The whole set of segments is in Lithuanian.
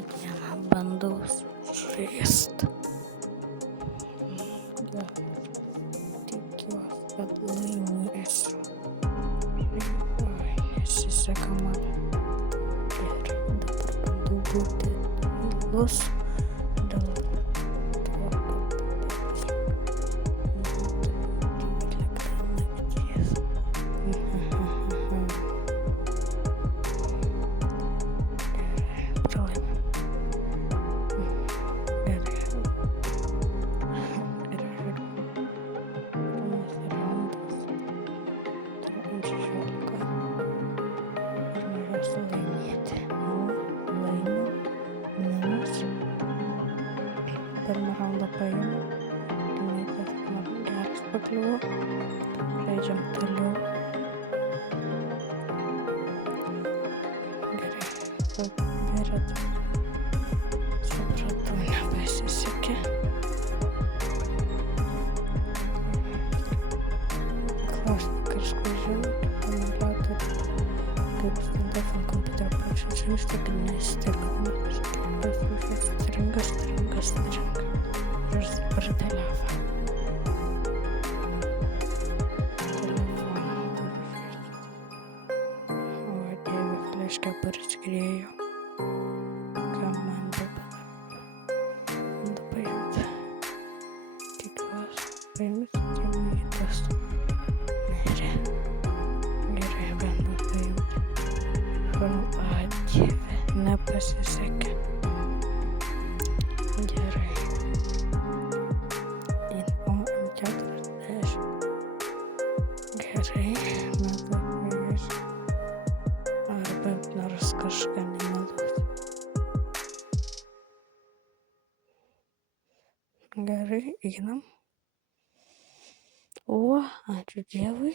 dieną bandau sužaist. Tikiuosi, kad laimėsiu. Nesiseka man. Ir dabar bandau būti tylus dėl to, kad nakties. Pirmą raundą paėmė, laimėtas man geras pakliuvo, žaidžiam toliau. Gerai, bet supratau, nepasisekė. Klausimą kažkur žinau, panaudoti kaip standartinį kompiuterio pačius, kad nestirgama kažkaip stringa. Ir pardėliavo. O Dieve, fleškę parskrėjo. Ką man dabar paimti? Tikiuosi, paimti timitas. Gerai, bandau paimti. O Dieve, nepasisekė. Gerai. Gerai, nepavyks. Ar bent nors kažką nemeluoti. Gerai, einam. O, ačiū Dievui.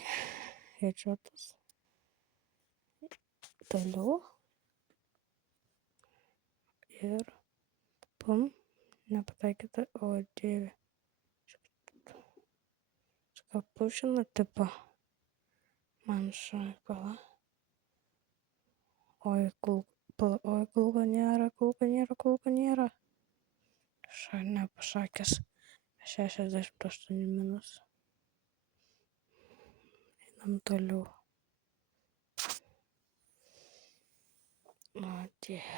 Headšotas. Toliau. Ir pum. Nepataikyta, o Dieve. Kapušino tipo. Man šakala. Oi, kulko nėra. Nepasakęs. 68 minus. Einam toliau. O Dieve.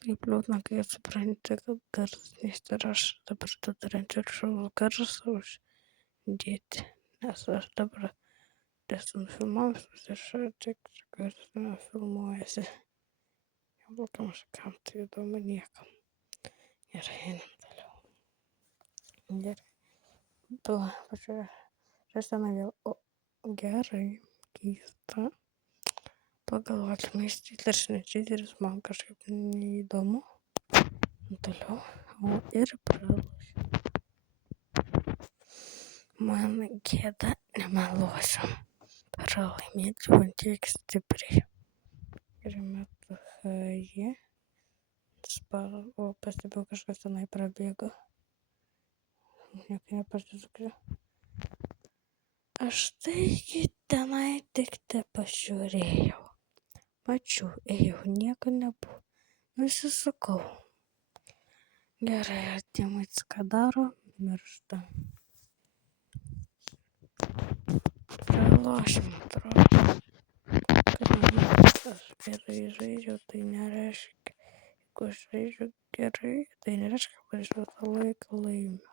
Kaip liūdna, kai supranti, kad garsas neišsiraš. Dabar tu turinti šaulų garsą uždėti. Nes aš dabar esu nufilmavęs ir šatik, kad filmuojasi. Jau kam tai įdomu niekam. Gerai, einam toliau. Gerai. Pažiūrėsime vėl. O, gerai, keista. Pagalvokime, čyteris, ne čyteris, man kažkaip neįdomu. Toliau. O ir pralošiu. Man gėda, nemeluosiu. Pralaimėti man tiek stipriai. Ir metu H. O pastebėjau, kažkas tenai prabėgo. Niekai nepasisukriu. Aš taigi tenai tik te pažiūrėjau. Mačiau, ėjau, nieko nebuvo. Nusisukau. Gerai, artimais ką daro, miršta. Pralošim, atrodo. Aš gerai žaidžiau, tai nereiškia. Jeigu aš žaidžiu gerai, tai nereiškia, kad aš visą laiką laimiu.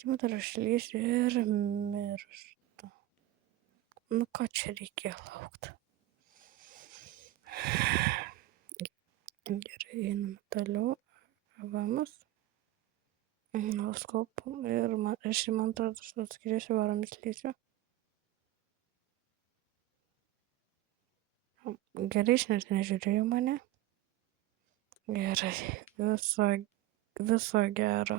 Čia dar aš lysiu ir miršta. Nu, ko čia reikėjo laukti? Gerai, einame toliau. Vamas. Noskopų. Ir aš man atrodo, atskirėsiu, varom išlysiu. Gerai, nes nežiūrėjo mane. Gerai, viso gero.